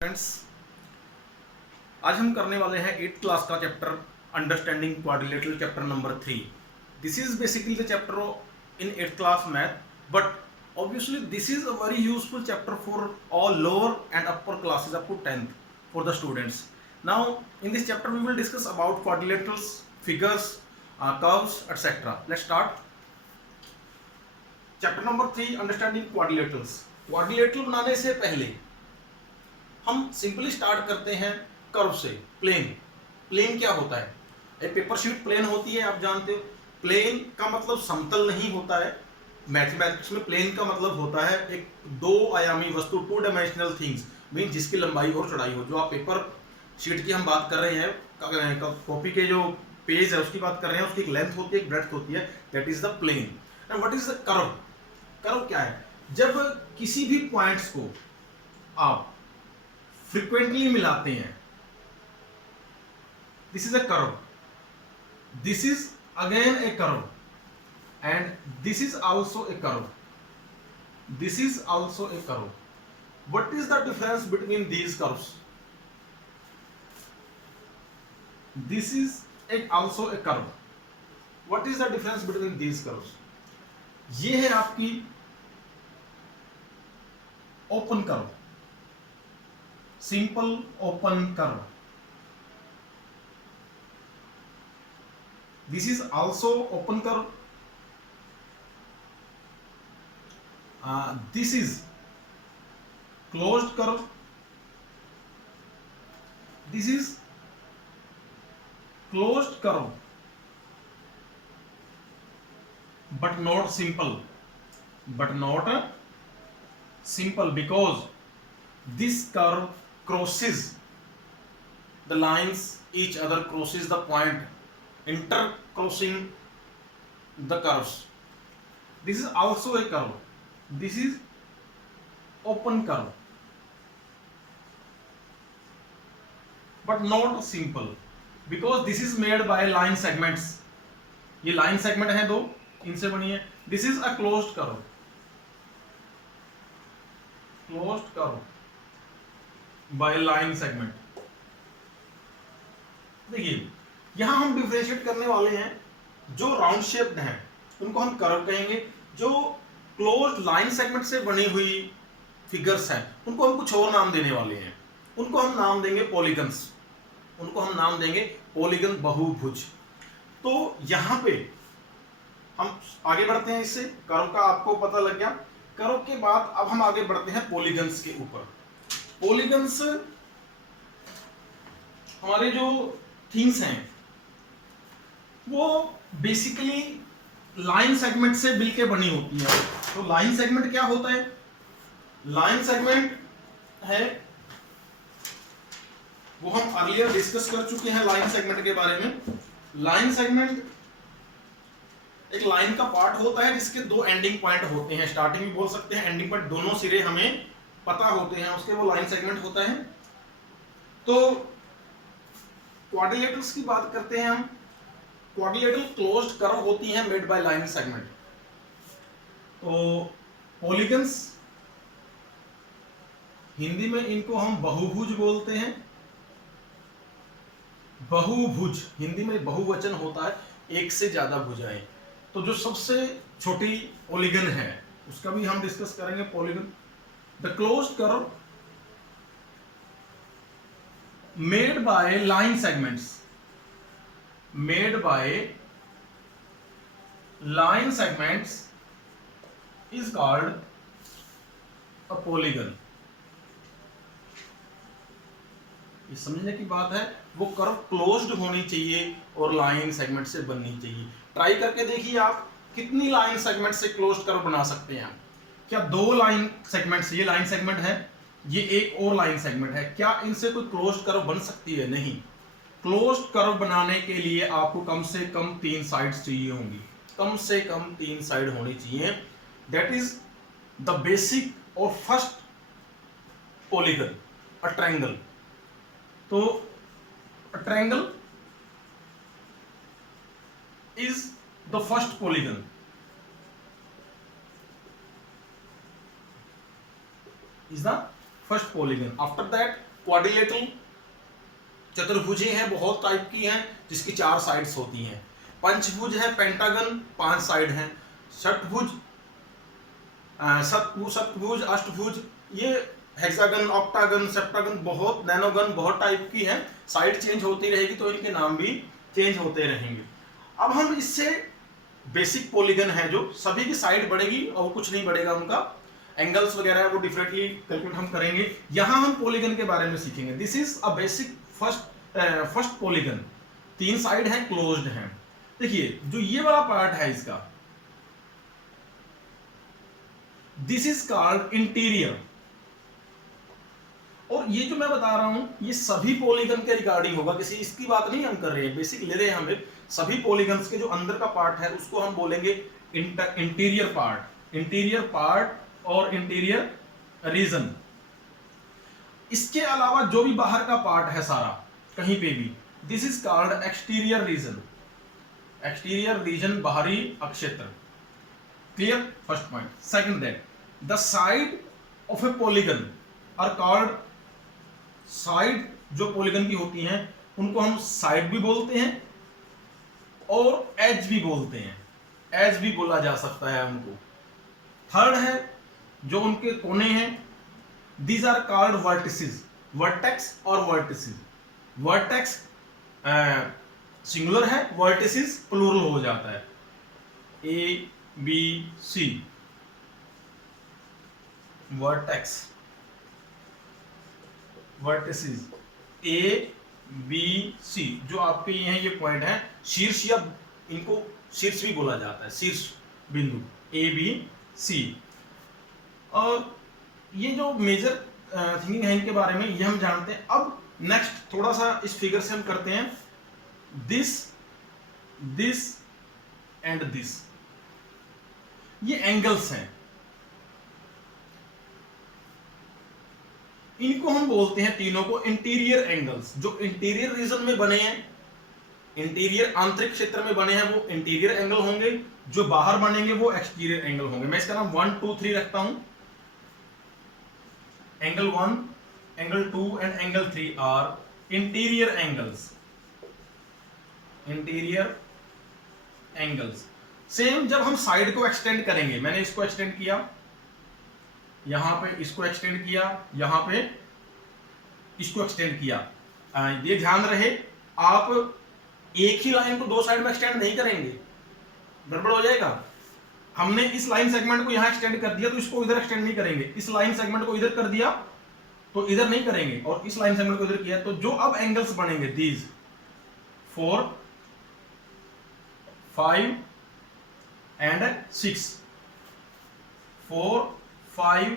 Friends, आज हम करने वाले हैं 8th क्लास का chapter understanding quadrilateral chapter number 3। This is basically the chapter in 8th class math, but obviously this is a very useful chapter for all lower and upper classes up to 10th for the students. Now in this chapter we will discuss about quadrilaterals, figures, curves, etc. Let's start. Chapter number 3 understanding quadrilaterals. Quadrilateral बनाने से पहले हम simply start करते हैं curve से। Plane, plane क्या होता है? एक पेपर शीट प्लेन होती है, आप जानते हो। प्लेन का मतलब समतल नहीं होता है। मैथमेटिक्स में प्लेन का मतलब होता है एक दो आयामी वस्तु, टू डायमेंशनल थिंग्स, मीन जिसकी लंबाई और चौड़ाई हो। जो आप पेपर शीट की हम बात कर रहे हैं, कॉपी के जो पेज है उसकी बात कर रहे हैं, उसकी एक लेंथ होती है, एक ब्रेड्थ होती है, that is the plane. And what is the curve? Curve क्या है? जब किसी भी पॉइंट्स को आप फ्रीक्वेंटली मिलाते हैं, this is a curve, this is again A curve, and this is also a curve, this is also a curve. What is the difference between these curves? This is also a curve. What is the difference between these curves? ये है आपकी open curve, simple open curve. This is also open curve. This is closed curve. This is closed curve but not simple, but not simple, because this curve crosses the lines, each other crosses the point intercrossing the curves. This is also a curve, this is open curve, but not simple, because this is made by line segments. ये line segment है दो, इनसे बनी है। This is a closed curve, closed curve by line segment. देखिए यहां हम differentiate करने वाले हैं, जो राउंड शेप्ड हैं उनको हम कर्व कहेंगे, जो क्लोज्ड लाइन सेगमेंट से बनी हुई फिगर्स हैं उनको हम कुछ और नाम देने वाले हैं। उनको हम नाम देंगे पॉलीगन्स, उनको हम नाम देंगे पॉलीगन, बहुभुज। तो यहां पे हम आगे बढ़ते हैं। इससे कर्व का आपको पता लग गया। कर्व के बाद अब हम आगे बढ़ते हैं पॉलीगन्स के ऊपर। पॉलीगन्स हमारे जो थिंग्स हैं वो बेसिकली लाइन सेगमेंट से मिलके बनी होती है। तो लाइन सेगमेंट क्या होता है? लाइन सेगमेंट है, वो हम अर्लियर डिस्कस कर चुके हैं लाइन सेगमेंट के बारे में। लाइन सेगमेंट एक लाइन का पार्ट होता है जिसके दो एंडिंग पॉइंट होते हैं, स्टार्टिंग भी बोल सकते हैं, एंडिंग पॉइंट, दोनों सिरे हमें पता होते हैं उसके, वो लाइन सेगमेंट होता है। तो क्वाड्रिलेटरल्स की बात करते हैं हम। क्वाड्रिलेटरल क्लोज्ड कर्व होती हैं मेड बाय लाइन सेगमेंट। तो पॉलीगन्स, हिंदी में इनको हम बहुभुज बोलते हैं। बहुभुज हिंदी में बहुवचन होता है, एक से ज्यादा भुजाएं। तो जो सबसे छोटी पॉलीगन है उसका भी हम डिस्कस करेंगे, polygon. The closed curve made by line segments, made by line segments is called a polygon. ये समझने की बात है, वो कर्व क्लोज्ड होनी चाहिए और लाइन सेगमेंट से बननी चाहिए। ट्राई करके देखिए आप कितनी लाइन सेगमेंट से क्लोज्ड कर्व बना सकते हैं। क्या दो लाइन सेगमेंट से, ये लाइन सेगमेंट है, ये एक और लाइन सेगमेंट है, क्या इनसे कोई क्लोज्ड कर्व बन सकती है? नहीं। क्लोज्ड कर्व बनाने के लिए आपको कम से कम 3 साइड्स चाहिए होंगी, कम से कम 3 साइड होनी चाहिए। दैट इज द बेसिक और फर्स्ट पॉलीगन, अ ट्रायंगल। तो triangle is the first polygon, is the first polygon. After that quadrilateral, चतुर्भुजें हैं, बहुत टाइप की हैं जिसकी 4 साइड्स होती हैं। पंचभुज है, पेंटागन 5 साइड हैं। षटभुज, सप्तभुज, अष्टभुज, ये हेक्सागन, ऑक्टागन, सेप्टागन, बहुत नैनोगन, बहुत टाइप की हैं। साइड चेंज होती रहेगी तो इनके नाम भी चेंज होते रहेंगे। अब हम इससे बेसिक पॉलीगन है जो सभी की साइड बढ़ेगी और कुछ नहीं बढ़ेगा, उनका एंगल्स वगैरह वो डिफरेंटली कैलकुलेट हम करेंगे। यहां हम पॉलीगन के बारे में सीखेंगे। This is a basic first polygon. 3 side हैं, क्लोज्ड हैं। देखिए जो ये वाला पार्ट है इसका, दिस इज कॉल्ड इंटीरियर। और ये जो मैं बता रहा हूं ये सभी पॉलीगन के रिगार्डिंग होगा, किसी इसकी बात नहीं हम कर रहे हैं, बेसिक ले रहे हैं हम। सभी पॉलीगन्स के जो अंदर का पार्ट है उसको हम बोलेंगे इंटीरियर पार्ट, इंटीरियर पार्ट और इंटीरियर रीजन। इसके अलावा जो भी बाहर का पार्ट है सारा कहीं पे भी, this is called exterior region. Exterior region, बाहरी अक्षेत्र। Clear? First point. Second that the side of a polygon are called, side जो पॉलीगन की होती हैं उनको हम साइड भी बोलते हैं और एज भी बोलते हैं, एज भी बोला जा सकता है उनको। थर्ड है जो उनके कोने हैं, these are called vertices, vertex और वर्टिसेस। वर्टेक्स सिंगुलर है, वर्टिसेस प्लूरल हो जाता है। A B C, vertex, vertices, A B C. जो आपके ये हैं ये पॉइंट है, शीर्ष, या इनको शीर्ष भी बोला जाता है, शीर्ष बिंदु, ए बी सी। और ये जो मेजर थिंकिंग है इनके बारे में ये हम जानते हैं। अब नेक्स्ट थोड़ा सा इस फिगर से हम करते हैं, दिस, दिस एंड दिस, ये एंगल्स हैं। इनको हम बोलते हैं तीनों को इंटीरियर एंगल्स। जो इंटीरियर रीजन में बने हैं, इंटीरियर आंतरिक क्षेत्र में बने हैं वो इंटीरियर एंगल होंगे, जो बाहर बनेंगे वो एक्सटीरियर एंगल होंगे। मैं इसका नाम 1 2 3 रखता हूं। Angle 1, angle 2 and angle 3 are interior angles, interior angles. Same जब हम साइड को एक्सटेंड करेंगे, मैंने इसको एक्सटेंड किया, यहां पे इसको एक्सटेंड किया, यहां पे इसको एक्सटेंड किया। ये ध्यान रहे आप एक ही लाइन को 2 साइड में एक्सटेंड नहीं करेंगे, गड़बड़ हो जाएगा। हमने इस लाइन सेगमेंट को यहां एक्सटेंड कर दिया तो इसको इधर एक्सटेंड नहीं करेंगे, इस लाइन सेगमेंट को इधर कर दिया तो इधर नहीं करेंगे, और इस लाइन सेगमेंट को इधर किया तो जो अब एंगल्स बनेंगे, these 4 5 and 6, 4 5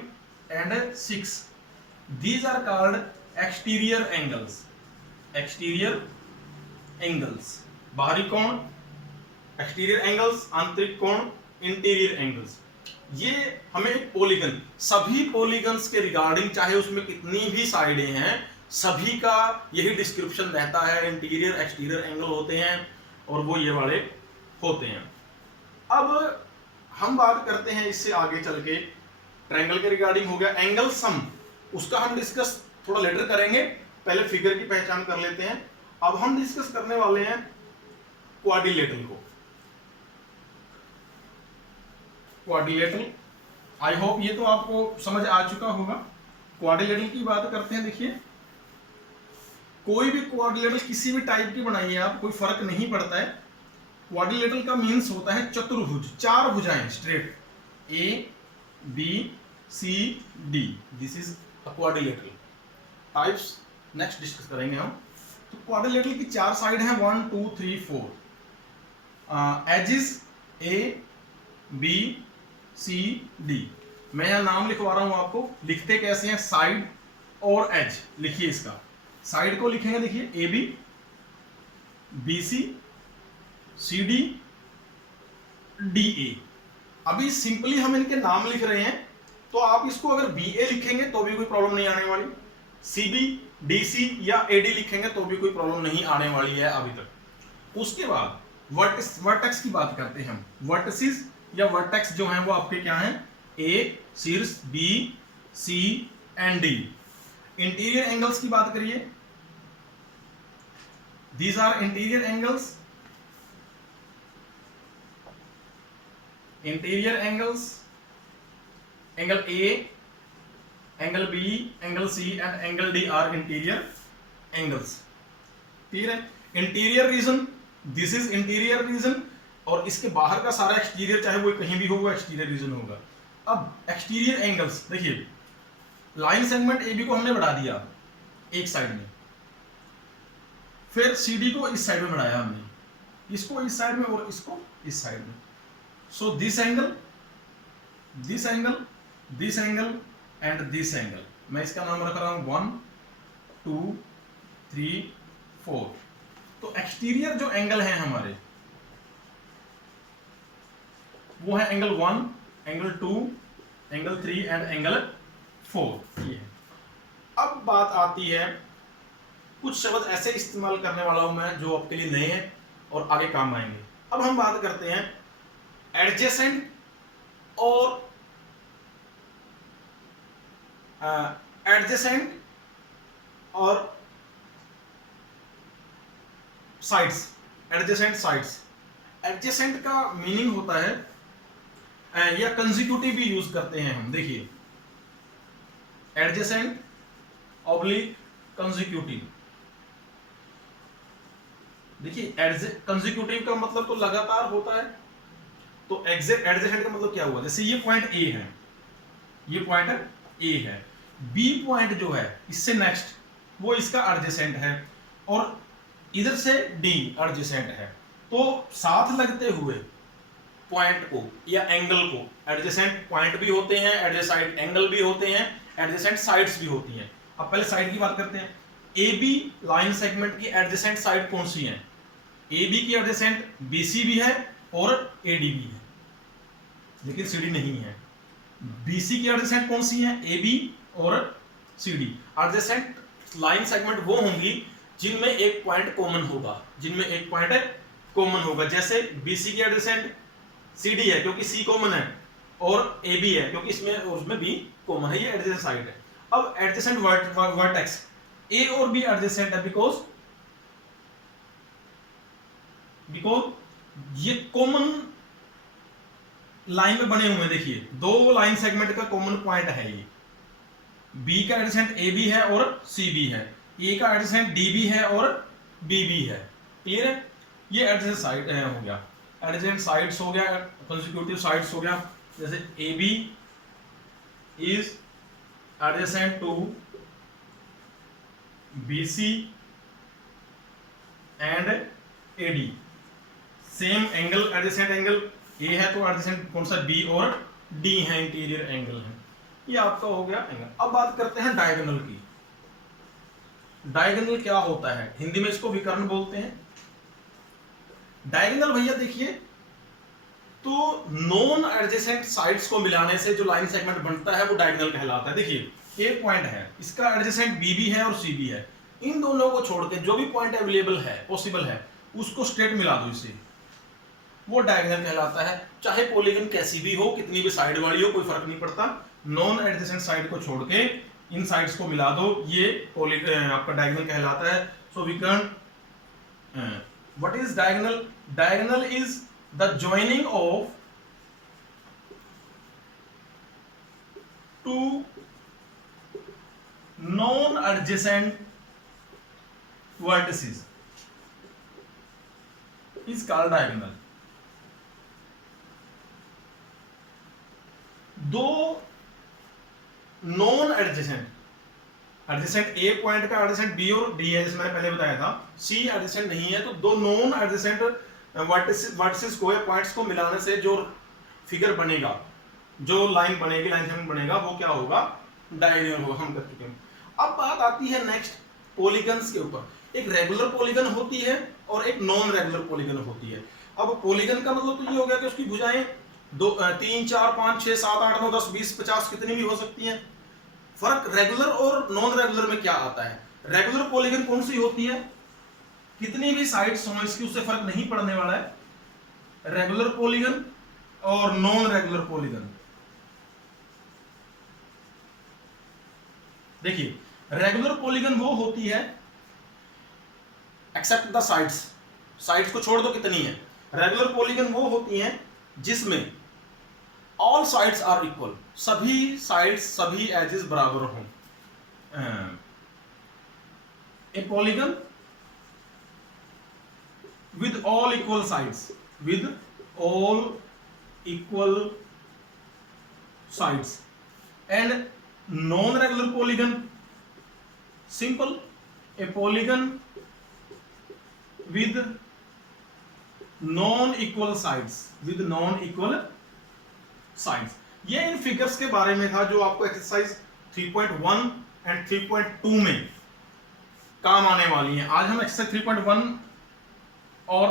and 6, these are called exterior angles, exterior angles। बाहरी कोण exterior angles, आंतरिक कोण interior angles। ये हमें एक पॉलीगन, सभी पॉलीगन्स के रिगार्डिंग चाहे उसमें कितनी भी साइडें हैं, सभी का यही डिस्क्रिप्शन रहता है, इंटीरियर एक्सटीरियर एंगल होते हैं और वो ये वाले होते हैं। अब हम बात करते हैं इससे आगे चल के, ट्रायंगल के रिगार्डिंग हो गया। एंगल सम, उसका हम डिस्कस थोड़ा लेटर करेंगे, पहले फिगर की पहचान कर लेते हैं। अब हम डिस्कस करने वाले हैं क्वाड्रिलेटरल को। क्वाड्रिलेटरल, आई होप ये तो आपको समझ आ चुका होगा। क्वाड्रिलेटरल की बात करते हैं। देखिए कोई भी क्वाड्रिलेटरल किसी भी टाइप की बनाइए आप, कोई फर्क नहीं पड़ता है। क्वाड्रिलेटरल का मीन्स होता है चतुर्भुज, 4 भुजाएं straight, A B C D, this is a quadrilateral. Types next discuss करेंगे हम। तो क्वाड्रिलेटरल की 4 साइड हैं, 1 2 3 4। Edges A B C D. मैं यहां नाम लिखवा रहा हूं आपको, लिखते कैसे हैं, साइड और एज लिखिए। इसका साइड को लिखेंगे, देखिए A B, B C, C D, D A. अभी सिंपली हम इनके नाम लिख रहे हैं, तो आप इसको अगर बी ए लिखेंगे तो भी कोई प्रॉब्लम नहीं आने वाली, सी बी डी सी या ए डी लिखेंगे तो भी कोई प्रॉब्लम नहीं आने वाली है अभी तक। उसके बाद वर्टेक्स की बात करते हैं हम। वर्टिसेस या वर्टेक्स जो हैं वो आपके क्या हैं, ए शीर्ष, B C and D. Interior angles की बात करिए, these are interior angles, interior angles, angle A, angle B, angle C and angle D are interior angles. Clear है? Interior region, this is interior region, और इसके बाहर का सारा exterior चाहे वो कहीं भी हो वो एक्सटीरियर रीजन होगा। अब एक्सटीरियर एंगल्स देखिए, लाइन सेगमेंट ए बी को हमने बढ़ा दिया एक साइड में, फिर सी डी को इस साइड में बढ़ाया हमने, इसको इस साइड में और इसको इस साइड में। So this angle, this angle, this angle and this angle, मैं इसका नाम रख रहा हूं 1 2 3 4। तो एक्सटीरियर जो एंगल है हमारे वो है angle 1, angle 2, angle 3 and angle 4। ये है। अब बात आती है, कुछ शब्द ऐसे इस्तेमाल करने वाला हूं मैं जो आपके लिए नए हैं और आगे काम आएंगे। अब हम बात करते हैं एडजेसेंट और एडजेसेंट और साइड्स। एडजेसेंट साइड्स, एडजेसेंट का मीनिंग होता है या कंसेक्यूटिव भी यूज करते हैं हम। देखिए एडजेसेंट ऑब्लिक कंसेक्यूटिव, देखिए कंसेक्यूटिव का मतलब तो लगातार होता है, तो एडजेसेंट का मतलब क्या हुआ, जैसे ये पॉइंट ए है, ये पॉइंट ए है, बी पॉइंट जो है इससे नेक्स्ट वो इसका एडजेसेंट है, और इधर से डी एडजेसेंट है। तो साथ लगते हुए पॉइंट को या एंगल को, एडजेसेंट पॉइंट भी होते हैं, एडजेसेंट एंगल भी होते हैं, एडजेसेंट साइड्स भी होती हैं। अब पहले साइड की बात करते हैं। ए बी लाइन सेगमेंट की एडजेसेंट साइड कौन सी है? ए बी की एडजेसेंट बी सी भी है और ए डी भी है, लेकिन सी डी नहीं है। बी सी की एडजेसेंट कौन सी है? ए बी और C D. Adjacent line segment वो होंगी जिनमें एक पॉइंट कॉमन होगा, जिनमें एक पॉइंट कॉमन होगा। जैसे बी सी की एडजेसेंट सी डी है क्योंकि सी कॉमन है, और ए बी है क्योंकि इसमें और उसमें बी कॉमन है, ये एडजेसेंट साइड है। अब एडजेसेंट वर्टेक्स ए और बी एडजेसेंट है बिकॉज ये कॉमन लाइन में बने हुए हैं। देखिए दो लाइन सेगमेंट का कॉमन पॉइंट है, ये बी का एडजेसेंट ए बी है और सी बी है, ए का एडजेसेंट डी बी है और बी बी है। क्लियर है? ये एडजेसेंट साइड हो गया, एडजेसेंट साइड्स हो गया, कंसेक्यूटिव साइड्स हो गया। जैसे A B is adjacent to B C and A D, same angle, adjacent angle A है तो एडजेसेंट कौन सा? बी और डी है, इंटीरियर एंगल है। ये आपका हो गया एंगल। अब बात करते हैं डायगोनल की। डायगोनल क्या होता है? हिंदी में इसको विकर्ण बोलते हैं। डायगोनल भैया देखिए, तो नॉन एडजेसेंट साइड्स को मिलाने से जो लाइन सेगमेंट बनता है वो डायगोनल कहलाता है। देखिए एक पॉइंट है, इसका एडजेसेंट बी बी है और सी बी है, इन दोनों को छोड़ के जो भी पॉइंट अवेलेबल है, पॉसिबल है, उसको स्ट्रेट मिला दो इसे, वो डायगोनल कहलाता है। चाहे पॉलीगन कैसी भी हो, कितनी भी साइड वाली हो, कोई फर्क नहीं पड़ता। नॉन एडजेसेंट साइड को छोड़ के इन साइड्स को मिला दो, ये आपका डायगोनल कहलाता है। सो विकर्ण, what is diagonal? Diagonal is the joining of two non-adjacent vertices is called diagonal। दो नॉन एडजेसेंट, एडजेसेंट ए पॉइंट का एडजेसेंट बी और डी है, जैसे मैंने पहले बताया था, सी एडजेसेंट नहीं है, तो दो नॉन एडजेसेंट वर्टिसेस को या पॉइंट्स को मिलाने से जो फिगर बनेगा, जो लाइन बनेगी, लाइन सेगमेंट बनेगा, वो क्या होगा? डायगोनल होगा। हम कर चुके हैं। अब बात आती है नेक्स्ट पॉलीगन्स के ऊपर। एक रेगुलर पॉलीगन होती है और एक नॉन रेगुलर पॉलीगन होती है। अब पॉलीगन का मतलब तो ये हो गया कि उसकी भुजाएं 2 3 4 5 6 7 8 9 10 20 50 कितनी भी हो सकती हैं। फर्क रेगुलर और नॉन रेगुलर में क्या आता है? रेगुलर पॉलीगन कौन सी होती है? कितनी भी साइड्स हो इसकी, उससे फर्क नहीं पड़ने वाला है। रेगुलर पॉलीगन और नॉन रेगुलर पॉलीगन, देखिए रेगुलर पॉलीगन वो होती है, एक्सेप्ट द साइड्स, साइड्स को छोड़ दो कितनी है, रेगुलर पॉलीगन वो होती हैं जिसमें ऑल साइड्स आर इक्वल, सभी साइड्स सभी एजेस बराबर हों। ए polygon with all equal sides, with all equal sides, and non-regular polygon, simple, a polygon with non-equal sides, with non-equal sides। ये इन फिगर्स के बारे में था जो आपको एक्सरसाइज 3.1 एंड 3.2 में काम आने वाली हैं। आज हम एक्सरसाइज 3.1 और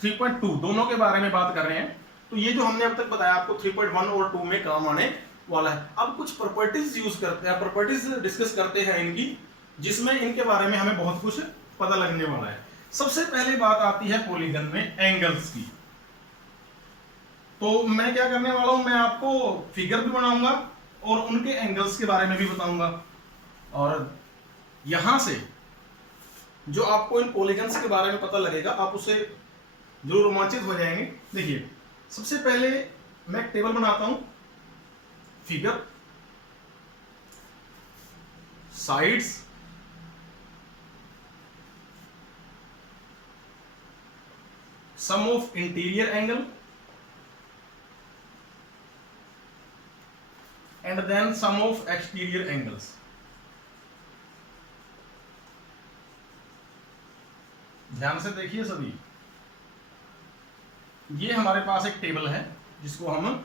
3.2 दोनों के बारे में बात कर रहे हैं। तो ये जो हमने अब तक बताया आपको 3.1 और 2 में काम आने वाला है। अब कुछ प्रॉपर्टीज यूज करते हैं, प्रॉपर्टीज डिस्कस करते हैं इनकी, जिसमें इनके बारे में हमें बहुत कुछ पता लगने वाला है। सबसे पहले बात आती है पॉलीगन में एंगल्स की। तो मैं क्या करने वाला हूं, मैं आपको फिगर भी बनाऊंगा और उनके एंगल्स के बारे में भी बताऊंगा, और यहां से जो आपको इन पॉलीगन्स के बारे में पता लगेगा आप उससे जरूर रोमांचित हो जाएंगे। देखिए, सबसे पहले मैं एक टेबल बनाता हूं, figure, sides, sum of interior angle and then sum of exterior angles. ध्यान से देखिए सभी, ये हमारे पास एक टेबल है जिसको हम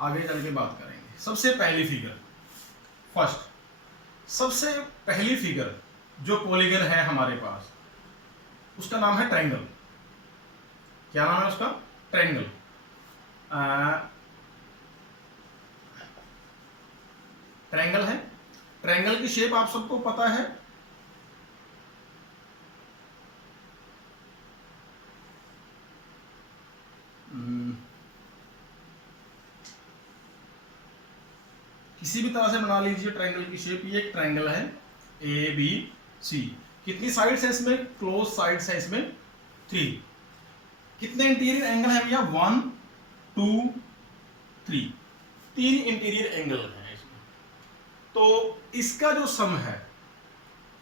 आगे चल के बात करेंगे। सबसे पहली फिगर, फर्स्ट, सबसे पहली फिगर जो पॉलीगन है हमारे पास, उसका नाम है ट्रायंगल। क्या नाम है उसका? ट्रायंगल। ट्रायंगल है। ट्रायंगल की शेप आप सबको पता है, किसी भी तरह से बना लीजिए ट्रायंगल की शेप। ये एक ट्रायंगल है ए बी सी। कितनी साइड्स है इसमें? क्लोज साइड्स है इसमें 3। कितने इंटीरियर एंगल है भैया? 1 2 3, 3 इंटीरियर एंगल है इसमें। तो इसका जो सम है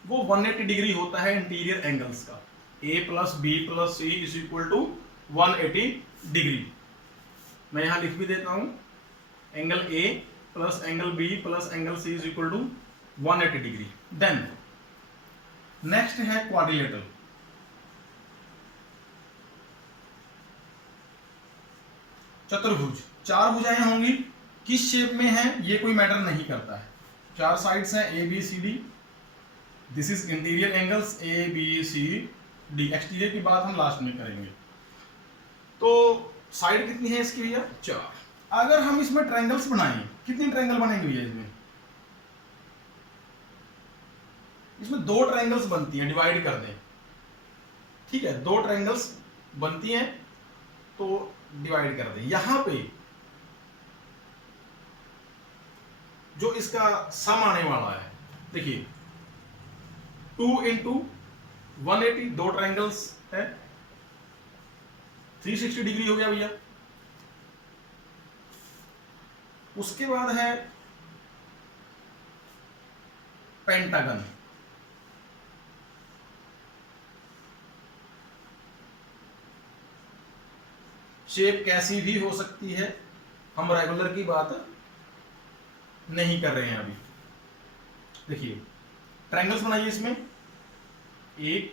वो 180 डिग्री होता है इंटीरियर एंगल्स का। A plus B plus C is equal to 180 degree. मैं यहां लिख भी देता हूं, angle A plus angle B plus angle C is equal to 180 degree. Then next है क्वाड्रिलेटरल। चतुर्भुज, 4 भुजाएं होंगी। किस शेप में है ये कोई मैटर नहीं करता है। 4 साइड्स हैं A B C D. This is interior angles A B C D. Exterior की बात हम लास्ट में करेंगे। तो साइड कितनी है इसकी भैया? 4। अगर हम इसमें ट्रायंगल्स बनाएं, कितनी ट्रायंगल बनेंगे भैया इसमें? इसमें 2 ट्रायंगल्स बनती हैं, डिवाइड कर दें, ठीक है, 2 ट्रायंगल्स बनती हैं तो डिवाइड कर दें। यहां पे जो इसका सम आने वाला है, देखिए 2 इंटू 180, 2 ट्रायंगल्स है, 360 डिग्री हो गया भैया। उसके बाद है पेंटागन। शेप कैसी भी हो सकती है, हम रेगुलर की बात नहीं कर रहे हैं अभी। देखिए ट्रायंगल्स बनाइए इसमें, 1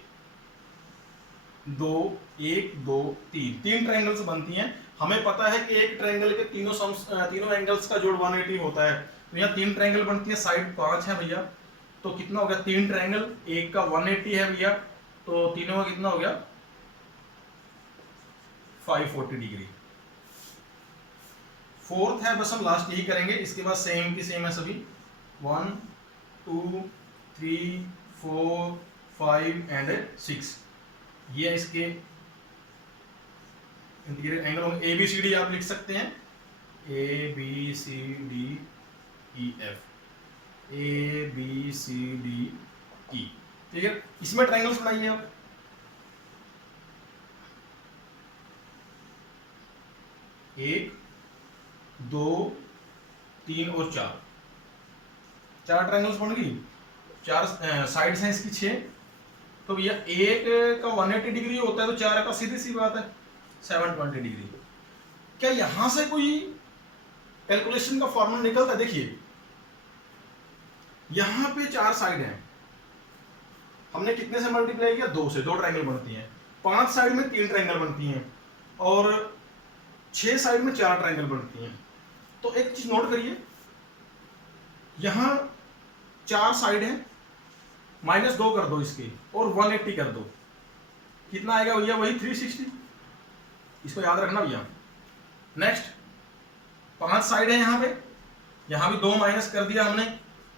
2 1 2 3, 3 ट्रायंगल्स बनती हैं। हमें पता है कि एक ट्रायंगल के तीनों एंगल्स का जोड़ 180 होता है। तो यहाँ 3 ट्रायंगल बनती है, साइड 5 है भैया, तो कितना हो गया? 3 ट्रायंगल, एक का 180 है भैया, तो तीनों का कितना हो गया? 540 डिग्री। फोर्थ है, बस हम लास्ट यही करेंगे, इसके बाद सेम की सेम है सभी। 1 2 3 4 5 एंड 6, ये इसके इंटीरियर एंगल होंगे। ए बी सी डी आप लिख सकते हैं, A B C D E F. ABCDE, ठीक है। इसमें ट्रायंगल्स बनाइए आप। एक, दो, तीन और चार, चार ट्रायंगल्स बन गई। चार साइड्स हैं इसकी 6, तो भैया एक का 180 डिग्री होता है, तो चार का सीधी सी बात है 720 डिग्री। क्या यहां से कोई कैलकुलेशन का फॉर्मूला निकलता है? देखिए यहां पे चार साइड हैं, हमने कितने से मल्टीप्लाई किया? 2 से, 2 ट्रायंगल बनती हैं। 5 साइड में 3 ट्रायंगल बनती हैं और 6 साइड में 4 ट्रायंगल बनती हैं। तो एक चीज नोट करिए, यहां 4 साइड है, -2 कर दो इसके और 180 कर दो, कितना आएगा भैया? वही 360। इसको याद रखना भैया। नेक्स्ट 5 साइड है यहां पे, यहां भी 2 माइनस कर दिया हमने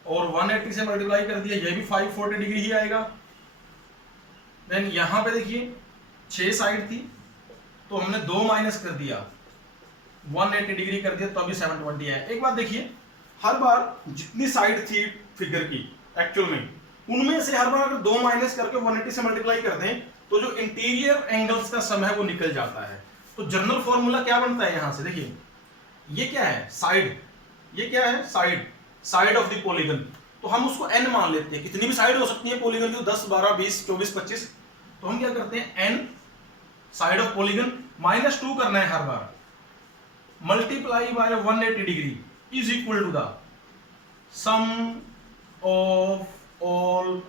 और 180 से मल्टीप्लाई कर दिया, ये भी 540 डिग्री ही आएगा। देन यहां पे देखिए 6 साइड थी, तो हमने 2 माइनस कर दिया, 180 डिग्री कर दिया, तो अभी 720 है। एक बात देखिए, हर बार जितनी साइड थी फिगर की एक्चुअल में, उनमें से हर बार अगर 2 माइनस करके 180 से मल्टीप्लाई कर दें, तो जो इंटीरियर एंगल्स का सम है वो निकल जाता है। तो जनरल फॉर्मूला क्या बनता है यहां से? देखिए ये क्या है? साइड। ये क्या है? Side, side of the polygon. तो हम उसको n मान लेते हैं, कितनी भी साइड हो सकती है पॉलीगन की, 10, 12, 20, 24, 25। तो हम क्या करते हैं, n साइड ऑफ पॉलीगन -2 करना है हर बार, multiply by 180 degree is equal to the sum of all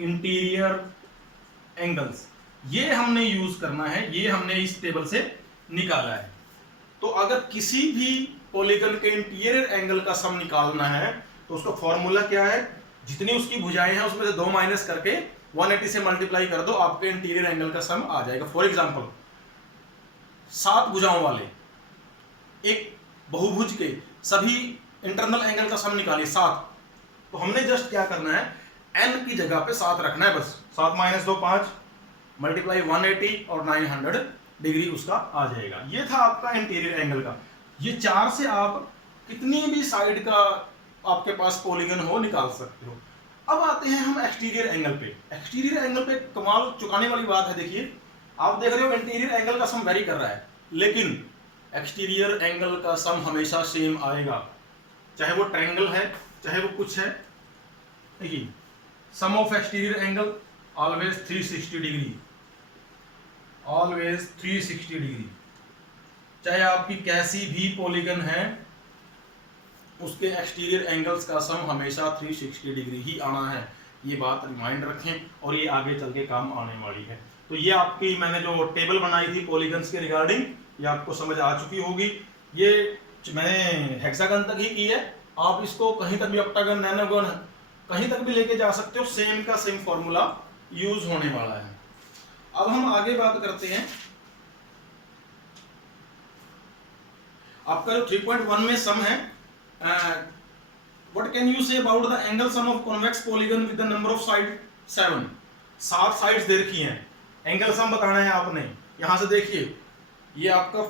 interior angles. ये हमने यूज करना है, ये हमने इस टेबल से निकाला है। तो अगर किसी भी पॉलीगन के इंटीरियर एंगल का सम निकालना है, तो उसका फॉर्मूला क्या है? जितनी उसकी भुजाएं हैं उसमें से 2 माइनस करके 180 से मल्टीप्लाई कर दो, आपके इंटीरियर एंगल का सम आ जाएगा। फॉर एग्जांपल 7 भुजाओं वाले एक बहुभुज के सभी इंटरनल एंगल का सम निकालिए 7। तो हमने जस्ट क्या करना है, n की जगह पे 7 रखना है बस। 7 - 2 5 मल्टीप्लाई 180 और 900 डिग्री उसका आ जाएगा। ये था आपका इंटीरियर एंगल का। ये 4 से आप कितनी भी साइड का आपके पास पॉलीगन हो निकाल सकते हो। अब आते हैं हम एक्सटीरियर एंगल पे। एक्सटीरियर एंगल पे कमाल चुकाने वाली बात है। देखिए आप देख रहे हो इंटीरियर एंगल का सम वेरी कर रहा है, लेकिन एक्सटीरियर एंगल का सम हमेशा सेम आएगा, चाहे वो ट्रायंगल है चाहे वो कुछ है। देखिए sum of exterior angle always 360 degree, always 360 degree. चाहे आपकी कैसी भी पॉलीगन है, उसके एक्सटीरियर एंगल्स का सम हमेशा 360 डिग्री ही आना है। ये बात रिमाइंड रखें और ये आगे चल के काम आने वाली है। तो ये आपकी मैंने जो टेबल बनाई थी पॉलीगन्स के रिगार्डिंग, ये आपको समझ आ चुकी होगी। ये मैंने हेक्सागन तक ही की है, आप इसको कहीं तक भी ऑक्टागन, नैनोगन कहीं तक भी लेके जा सकते हो, सेम का सेम फॉर्मूला यूज होने वाला है। अब हम आगे बात करते हैं, आपका जो 3.1 में सम है, what can you say about the angle sum of convex polygon with the number of side 7। 7 sides दे रखी हैं, एंगल सम बताना है आपने। यहां से देखिए ये आपका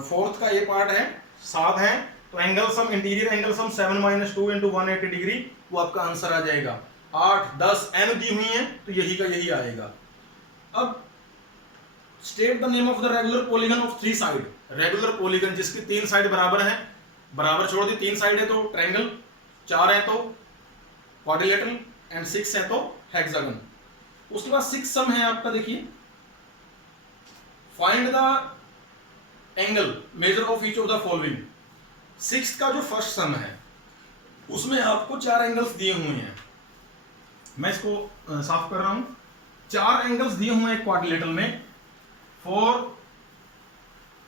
फोर्थ का ये पार्ट है, 7 है, तो angle sum, interior angle sum 7 - 2 × 180 degree, वो आपका आंसर आ जाएगा। 8, 10 n दी हुई है, तो यही का यही आएगा। अब state the name of the regular polygon of 3 side. Regular polygon जिसकी 3 साइड बराबर है, बराबर छोड़ दी, 3 साइड है तो ट्रायंगल, 4 है तो क्वाड्रिलेटरल एंड 6 है तो हेक्सागन। उसके बाद 6 सम है आपका। देखिए find the angle measure of each of the following. 6 का जो फर्स्ट सम है उसमें आपको 4 एंगल्स दिए हुए हैं। मैं इसको साफ कर रहा हूं। 4 एंगल्स दिए हुए हैं क्वाड्रिलेटरल में। फॉर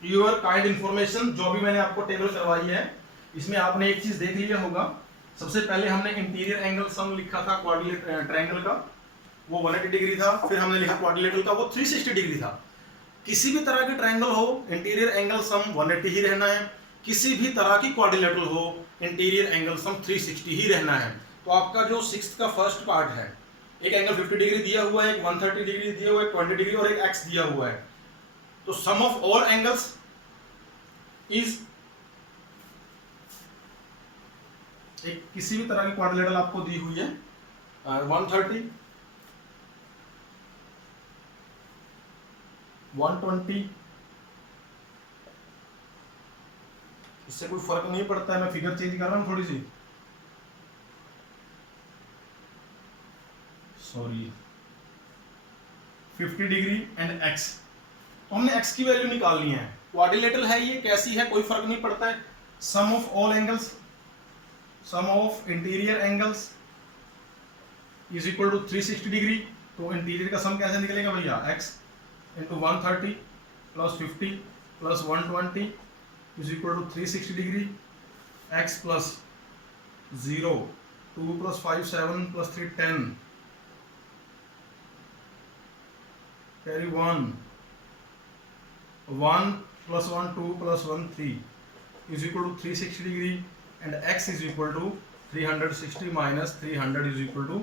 योर काइंड इंफॉर्मेशन, जो भी मैंने आपको टेबल करवाई है, इसमें आपने एक चीज देख लिया होगा। सबसे पहले हमने इंटीरियर एंगल सम लिखा था क्वाड्रिलेटरल ट्रायंगल का, वो 180 डिग्री था। फिर हमने लिखा क्वाड्रिलेटरल का, वो 360 डिग्री था। किसी भी तरह की ट्रायंगल हो, इंटीरियर एंगल सम 180 ही रहना है। किसी भी तरह की क्वाड्रिलेटरल हो, इंटीरियर एंगल सम 360 ही रहना है। तो आपका जो 6th का फर्स्ट पार्ट है, एक एंगल 50 डिग्री दिया हुआ है, एक 130 डिग्री दिया हुआ है, 20 डिग्री और एक x दिया हुआ है। तो sum of all angles is एक किसी भी तरह की क्वाड्रिलेटरल आपको दी हुई है 130, 120, इससे कोई फर्क नहीं पड़ता है, मैं फिगर चेंज कर रहा हूँ थोड़ी सी, सॉरी 50 डिग्री एंड x। तो हमने x की वैल्यू निकालनी है। क्वाड्रिलेटरल है ये, कैसी है कोई फर्क नहीं पड़ता है। Sum of all angles, sum of interior angles is equal to 360 degree. तो इंटीरियर का सम कैसे निकलेगा भैया, x into 130 plus 50 plus 120 is equal to 360 degree, x plus 0 2 plus 5 7 plus 3 10 carry 1 plus 1 2 plus 1 3 is equal to 360 degree and x is equal to 360 minus 300 is equal to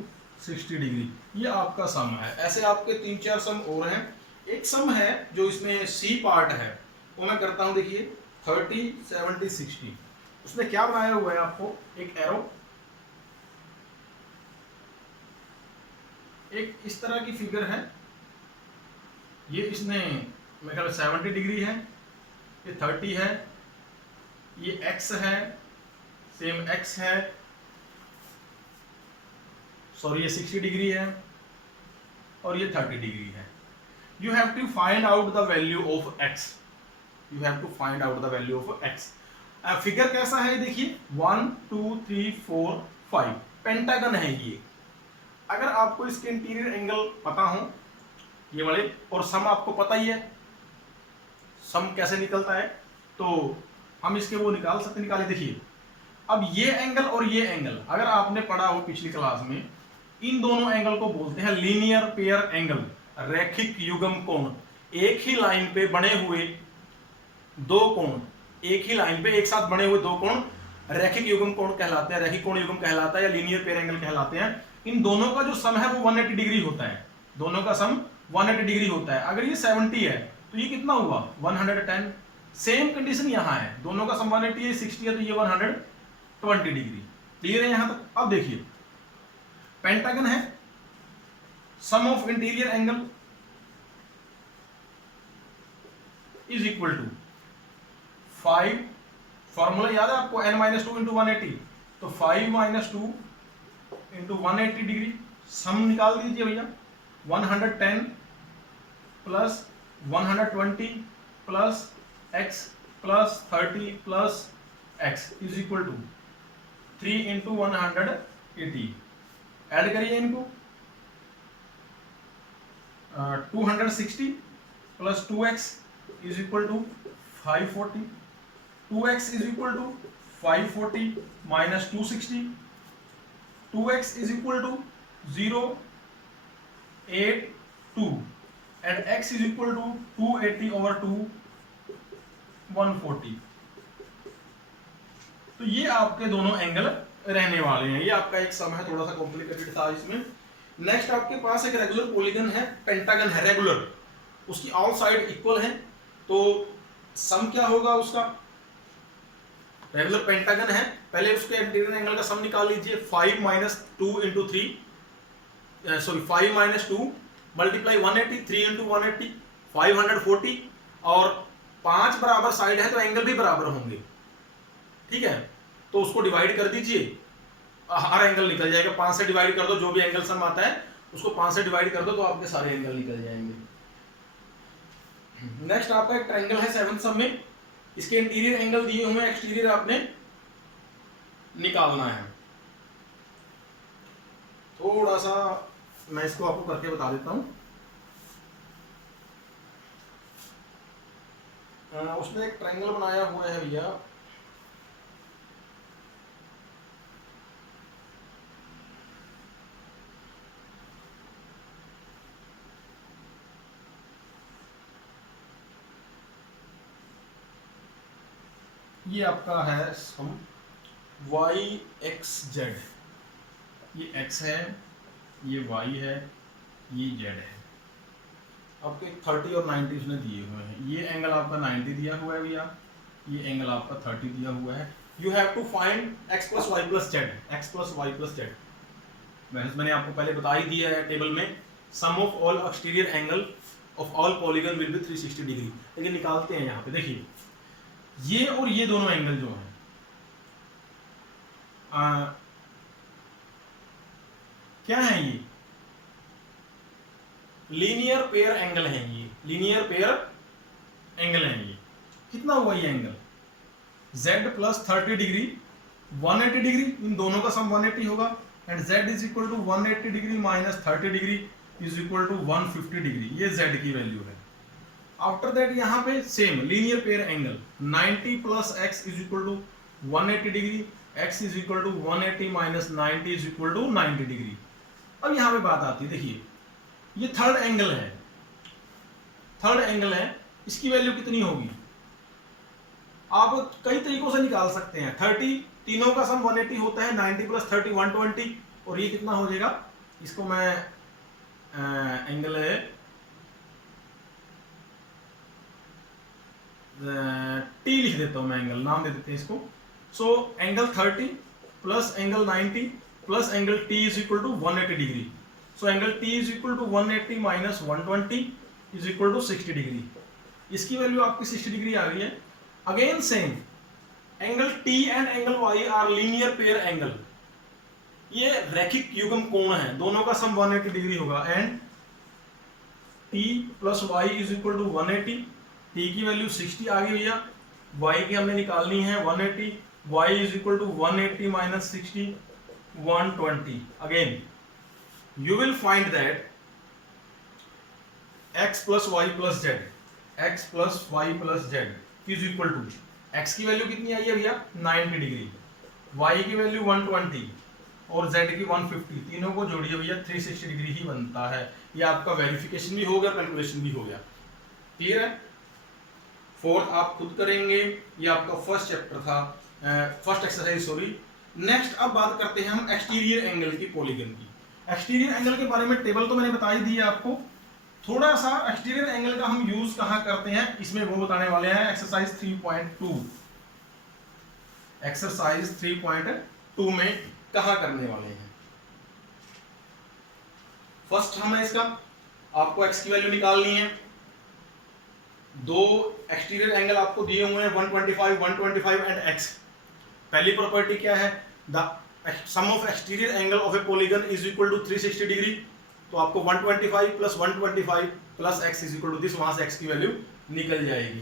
60 degree. ये आपका सम है। ऐसे आपके 3-4 सम और हैं। एक सम है जो इसमें सी पार्ट है, वो मैं करता हूं। देखिए 30 70 60, उसमें क्या बनाया हुआ है आपको, एक एरो, एक इस तरह की फिगर है, ये इसने मेरे ख्याल 70 डिग्री है, ये 30 है, ये x है, सेम x है, सॉरी ये 60 डिग्री है और ये 30 डिग्री है। You have to find out the value of x, you have to find out the value of x। Figure कैसा है देखिए, 1 2 3 4 5 पेंटागन है ये। अगर आपको इसके इंटीरियर एंगल पता हो ये वाले, और सम आपको पता ही है सम कैसे निकलता है, तो हम इसके वो निकाल सकते, निकाले। देखिए अब ये एंगल और ये एंगल, अगर आपने पढ़ा हो पिछली क्लास में, इन दोनों एंगल को बोलते हैं लीनियर पेयर एंगल, रैखिक युग्म कोण। एक ही लाइन पे बने हुए दो कोण, एक ही लाइन पे एक साथ बने हुए दो कोण रैखिक युग्म कोण कहलाते हैं, रैखिक कोण युग्म कहलाता है या लीनियर पेयर एंगल कहलाते हैं। इन दोनों का जो सम है वो 180 डिग्री होता है, दोनों का सम 180 डिग्री होता है। अगर ये 70 है तो ये कितना हुआ 110। सेम कंडीशन यहाँ है, दोनों का सम 180 है, 60 है तो ये 120 डिग्री। क्लियर है यहां तक। अब देखिए पेंटागन है, sum of interior angle is equal to 5, formula याद है आपको, n-2 इंटू 180, तो 5 - 2 इंटू 180 डिग्री। सम निकाल दीजिए भैया, 110 plus 120 plus x plus 30 plus x is equal to 3 into 180। Add करिए इनको, 260 plus 2x is equal to 540, 2x is equal to 540 minus 260, 2x is equal to 082 and x is equal to 280 over 2 140। तो ये आपके दोनों angle रहने वाले हैं। ये आपका एक सम है, थोड़ा सा कॉम्प्लिकेटेड था इसमें। नेक्स्ट आपके पास एक रेगुलर पॉलीगन है, पेंटागन है रेगुलर, उसकी ऑल साइड इक्वल है, तो सम क्या होगा उसका, रेगुलर पेंटागन है, पहले उसके इंटीरियर एंगल का सम निकाल लीजिए। 5 - 2 इंटू 3, सॉरी 5 - 2 मल्टीप्लाई 180, 3 इंटू 180 540, और 5 बराबर साइड है तो एंगल भी बराबर होंगे, ठीक है। तो उसको डिवाइड कर दीजिए, हर एंगल निकल जाएगा। 5 से डिवाइड कर दो, जो भी एंगल सम आता है उसको 5 से डिवाइड कर दो तो आपके सारे एंगल निकल जाएंगे। नेक्स्ट आपका एक ट्रायंगल है 7 सम में, इसके इंटीरियर एंगल दिए हुए, एक्सटीरियर आपने निकालना है। थोड़ा सा मैं इसको आपको करके बता देता हूं। उसने एक ट्रायंगल बनाया हुआ है भैया, ये आपका है सम y/z, ये x है, ये y है, ये z है। आपके 30 और 90 उसने दिए हुए हैं। ये एंगल आपका 90 दिया हुआ है भैया, ये एंगल आपका 30 दिया हुआ है। You have to find x plus Y plus Z, X plus Y plus Z. मैंने आपको पहले बता ही दिया है टेबल में, sum of all exterior angle of all polygon will be 360 degree. लेकिन निकालते हैं यहाँ पे, देखिए ये और ये दोनों एंगल जो हैं क्या है, ये लीनियर पेयर एंगल है, ये लीनियर पेयर एंगल है। ये कितना हुआ ये angle, z plus 30 degree 180 degree, इन दोनों का सम 180 होगा, and z is equal to 180 degree minus 30 degree is equal to 150 degree, ये z की वैल्यू है। आफ्टर दैट यहाँ पे same linear pair angle 90 plus x is equal to 180 degree, x is equal to 180 minus 90 is equal to 90 degree. अब यहाँ पे बात आती है, देखिए ये थर्ड एंगल है, थर्ड एंगल है, इसकी वैल्यू कितनी होगी, आप कई तरीकों से निकाल सकते हैं। 30 तीनों का सम 180 होता है, 90 प्लस 30 120, और ये कितना हो जाएगा, इसको मैं एंगल है टी लिख देता हूं मैं, एंगल नाम दे देते हैं इसको। So angle 30 plus angle 90 plus angle T is equal to 180 degree. So angle T is equal to 180 minus 120 is equal to 60 degree. इसकी वैल्यू आपकी 60 डिग्री आ गई है। Again same, angle T and angle Y are linear pair angle, ये रैखिक युग्म कोण है, दोनों का सम 180 डिग्री होगा, and T plus Y is equal to 180, T की वैल्यू 60 आ गई भैया, वाई की हमने निकालनी है 180, Y is equal to 180 minus 60 120। Again you will find that x plus y plus z, x plus y plus z is equal to, x की value कितनी आई है भैया 90 डिग्री, y की वैल्यू 120 और z की 150, तीनों को जोड़िए भैया 360 डिग्री ही बनता है। ये आपका वेरिफिकेशन भी हो गया, कैलकुलेशन भी हो गया। क्लियर है? फोर्थ आप खुद करेंगे, ये आपका फर्स्ट चैप्टर था, फर्स्ट एक्सरसाइज सॉरी। नेक्स्ट अब बात करते हैं हम एक्सटीरियर एंगल की, पॉलीगन की। एक्सटीरियर एंगल के बारे में टेबल तो मैंने बता ही दी है आपको, थोड़ा सा एक्सटीरियर एंगल का हम यूज कहां करते हैं इसमें वो बताने वाले हैं। एक्सरसाइज 3.2, एक्सरसाइज 3.2 में कहां करने वाले हैं। फर्स्ट हमें इसका आपको x की वैल्यू निकालनी है। दो एक्सटीरियर एंगल आपको दिए हुए हैं 125 एंड x। पहली प्रॉपर्टी क्या है, the sum of exterior angle of a polygon is equal to 360 degree. तो आपको 125 plus 125 plus x is equal to this, वहां से x की वैल्यू निकल जाएगी।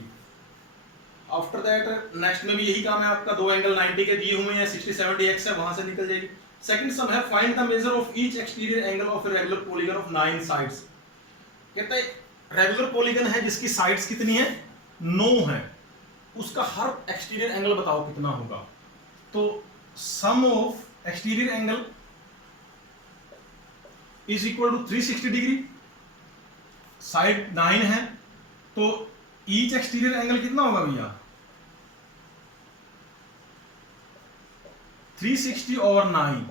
आफ्टर दैट नेक्स्ट में भी यही काम है आपका, दो एंगल 90 के दिए हुए हैं, 60 70 x है, वहां से निकल जाएगी। सेकंड सम है find the major of each exterior angle of a regular polygon of 9 sides. कहता है रेगुलर पॉलीगन है जिसकी साइड्स कितनी है 9 है, उसका हर एक्सटीरियर एंगल बताओ कितना होगा। तो sum of exterior angle is equal to 360 degree, side 9 है, तो ईच एक्सटीरियर एंगल कितना होगा भैया 360 और 9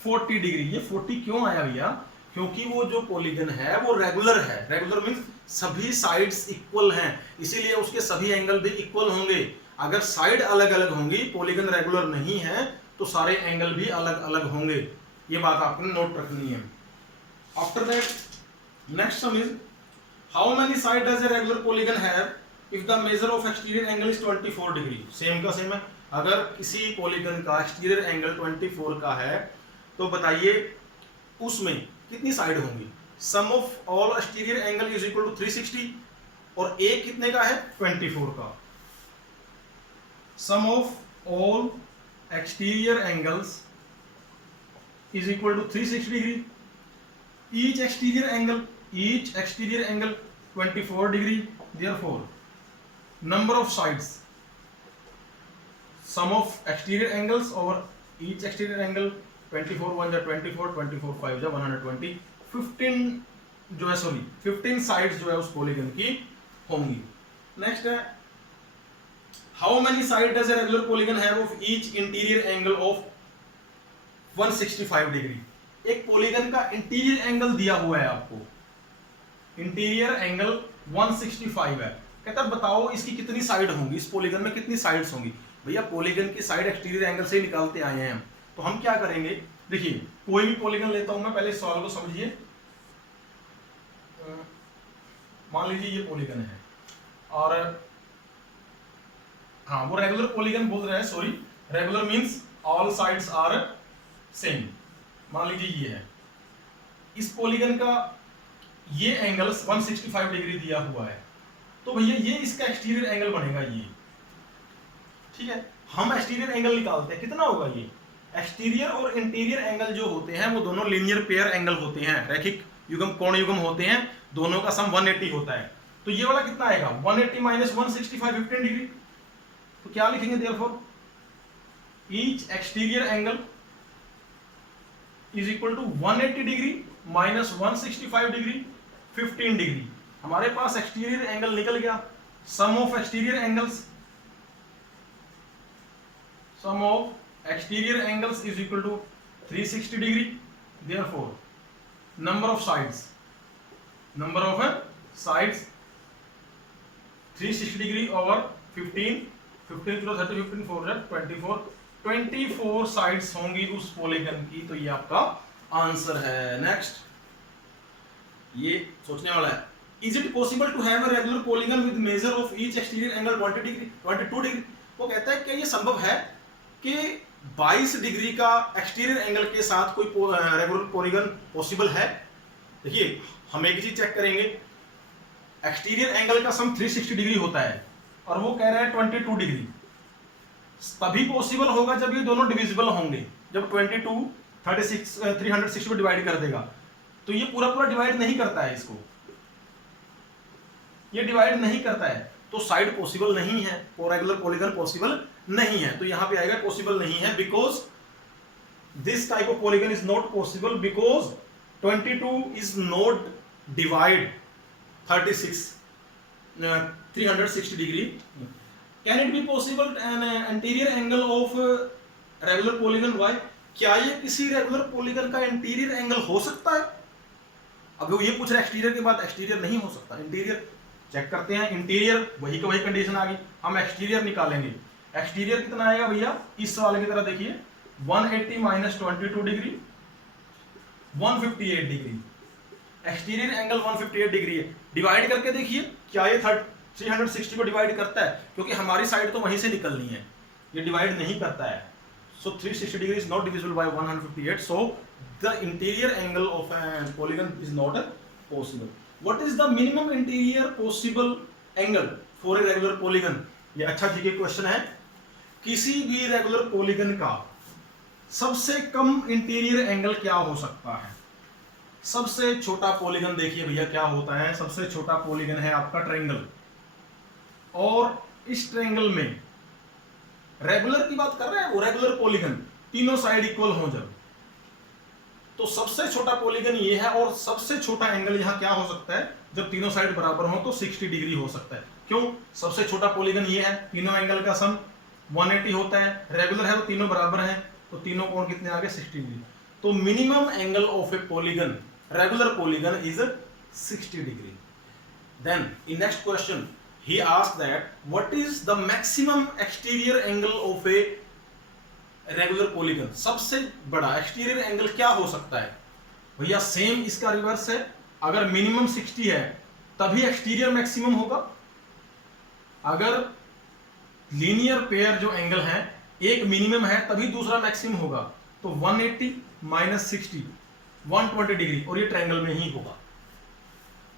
40 डिग्री। ये 40 क्यों आया भैया, क्योंकि वो जो पॉलीगन है वो रेगुलर है। रेगुलर मींस सभी साइड्स इक्वल हैं, इसीलिए उसके सभी एंगल भी इक्वल होंगे। अगर साइड अलग अलग होंगी, पॉलीगन रेगुलर नहीं है, तो सारे एंगल भी अलग अलग होंगे। ये बात आपने नोट रखनी है। After that next sum is how many side does a regular polygon have if the measure of exterior angle is 24 degree. Same का सेम है, अगर किसी पॉलीगन का एक्सटीरियर एंगल 24 का है तो बताइए उसमें कितनी साइड होंगी। Sum of all exterior angle is equal to 360 और एक कितने का है 24 का। Sum of all exterior angles is equal to 360 degree. Each exterior angle 24 degree, therefore number of sides sum of exterior angles और ईच एक्सटीरियर एंगल 24 1 जा 24 24 5 जा 120 15 जो है सॉरी 15 साइड्स जो है उस पॉलीगन की होंगी। नेक्स्ट है how many side does a regular polygon have of each interior angle of 165 degree. एक पॉलीगन का इंटीरियर एंगल दिया हुआ है आपको, इंटीरियर एंगल 165 है, कहता है बताओ इसकी कितनी साइड होंगी, इस पॉलीगन में कितनी साइड्स होंगी। भैया पॉलीगन की साइड एक्सटीरियर एंगल से ही निकालते आए हैं हम। तो हम क्या करेंगे, देखिए कोई भी पॉलीगन लेता हूं मैं, पहले सवाल को समझिए। मान लीजिए ये पॉलीगन है और हाँ वो रेगुलर पॉलीगन बोल रहे हैं, sorry regular means all sides are same. मान लीजिए ये है, इस पॉलीगन का ये एंगल 165 डिग्री दिया हुआ है, तो भैया ये इसका एक्सटीरियर एंगल बनेगा ये, ठीक है। हम एक्सटीरियर एंगल निकालते हैं, कितना होगा ये, एक्सटीरियर और इंटीरियर एंगल जो होते हैं वो दोनों लीनियर पेयर एंगल होते हैं, रैखिक युग्म कोण युग्म होते हैं, दोनों का सम 180 होता है। तो ये वाला कितना आएगा 180 माइनस 165 15 डिग्री। तो क्या लिखेंगे therefore each exterior angle is equal to 180 degree minus 165 degree 15 degree. हमारे पास एक्सटीरियर एंगल निकल गया, sum of exterior angles, sum of exterior angles is equal to 360 degree. Therefore number of sides 360 degree over 15 15 0 30 15 4 24 sides होंगी उस polygon की। तो ये आपका आंसर है। नेक्स्ट, ये सोचने वाला है, is it possible to have a regular polygon with measure of each exterior angle 22 degree. वो कहता है कि ये संभव है कि 22 डिग्री का एक्सटीरियर एंगल के साथ कोई रेगुलर पॉलीगन पॉसिबल है। देखिए हम एक चीज चेक करेंगे, एक्सटीरियर एंगल का सम 360 डिग्री होता है और वो कह रहा है 22 डिग्री, तभी पॉसिबल होगा जब ये दोनों डिविजिबल होंगे। जब 22 36 360 को डिवाइड कर देगा, तो ये पूरा पूरा डिवाइड नहीं करता है, इसको ये डिवाइड नहीं करता है, तो साइड पॉसिबल नहीं है, रेगुलर पॉलीगन पॉसिबल नहीं है। तो यहां पे आएगा पॉसिबल नहीं है, because this type of polygon is not possible because 22 is not divide 360 degree. Can it be possible an interior angle of regular polygon why, क्या ये किसी रेगुलर पॉलीगन का इंटीरियर एंगल हो सकता है। अब वो ये पूछ रहा है एक्सटीरियर के बाद, एक्सटीरियर नहीं हो सकता, इंटीरियर चेक करते हैं। इंटीरियर वही का वही कंडीशन आ गई, हम एक्सटीरियर निकालेंगे। एक्सटीरियर कितना आएगा भैया, इस वाले की तरह देखिए 180 minus 22 degree 158 degree, exterior angle 158 degree है। डिवाइड करके देखिए क्या ये 360 को डिवाइड करता है, क्योंकि हमारी साइड तो वहीं से निकलनी है, ये डिवाइड नहीं करता है। सो 360 degree is not divisible by 158, so the interior angle of a polygon is not possible. What is the minimum interior possible angle for a regular polygon? ये अच्छा जी के क्वेश्चन है। किसी भी रेगुलर पॉलीगन का सबसे कम इंटीरियर एंगल क्या हो सकता है। सबसे छोटा पॉलीगन देखिए भैया क्या होता है, सबसे छोटा पॉलीगन है आपका ट्रायंगल, और इस ट्रायंगल में रेगुलर की बात कर रहे हैं, वो रेगुलर पॉलीगन तीनों साइड इक्वल हो जब, तो सबसे छोटा पॉलीगन ये है, और सबसे छोटा एंगल यहां क्या हो सकता है, जब तीनों साइड बराबर हो तो 60 डिग्री हो सकता है। क्यों, सबसे छोटा पॉलीगन ये है, तीनों एंगल का सम 180 होता है, रेगुलर है तो तीनों बराबर हैं, तो तीनों कोण कितने आ गए 60 डिग्री। तो minimum angle of a polygon, regular polygon is 60 degree. Then in next question he asked that what is the maximum exterior angle of a regular polygon, सबसे बड़ा एक्सटीरियर एंगल क्या हो सकता है भैया। सेम इसका रिवर्स है, अगर मिनिमम 60 है तभी एक्सटीरियर मैक्सिमम होगा। अगर लीनियर पेयर जो एंगल है, एक मिनिमम है तभी दूसरा मैक्सिमम होगा, तो 180 माइनस 60 120 डिग्री, और ये ट्रायंगल में ही होगा।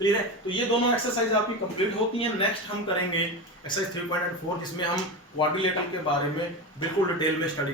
क्लियर है। तो ये दोनों एक्सरसाइज आपकी कंप्लीट होती हैं। नेक्स्ट हम करेंगे एक्सरसाइज 3.4 जिसमें हम क्वाड्रिलेटरल के बारे में बिल्कुल डिटेल में स्टडी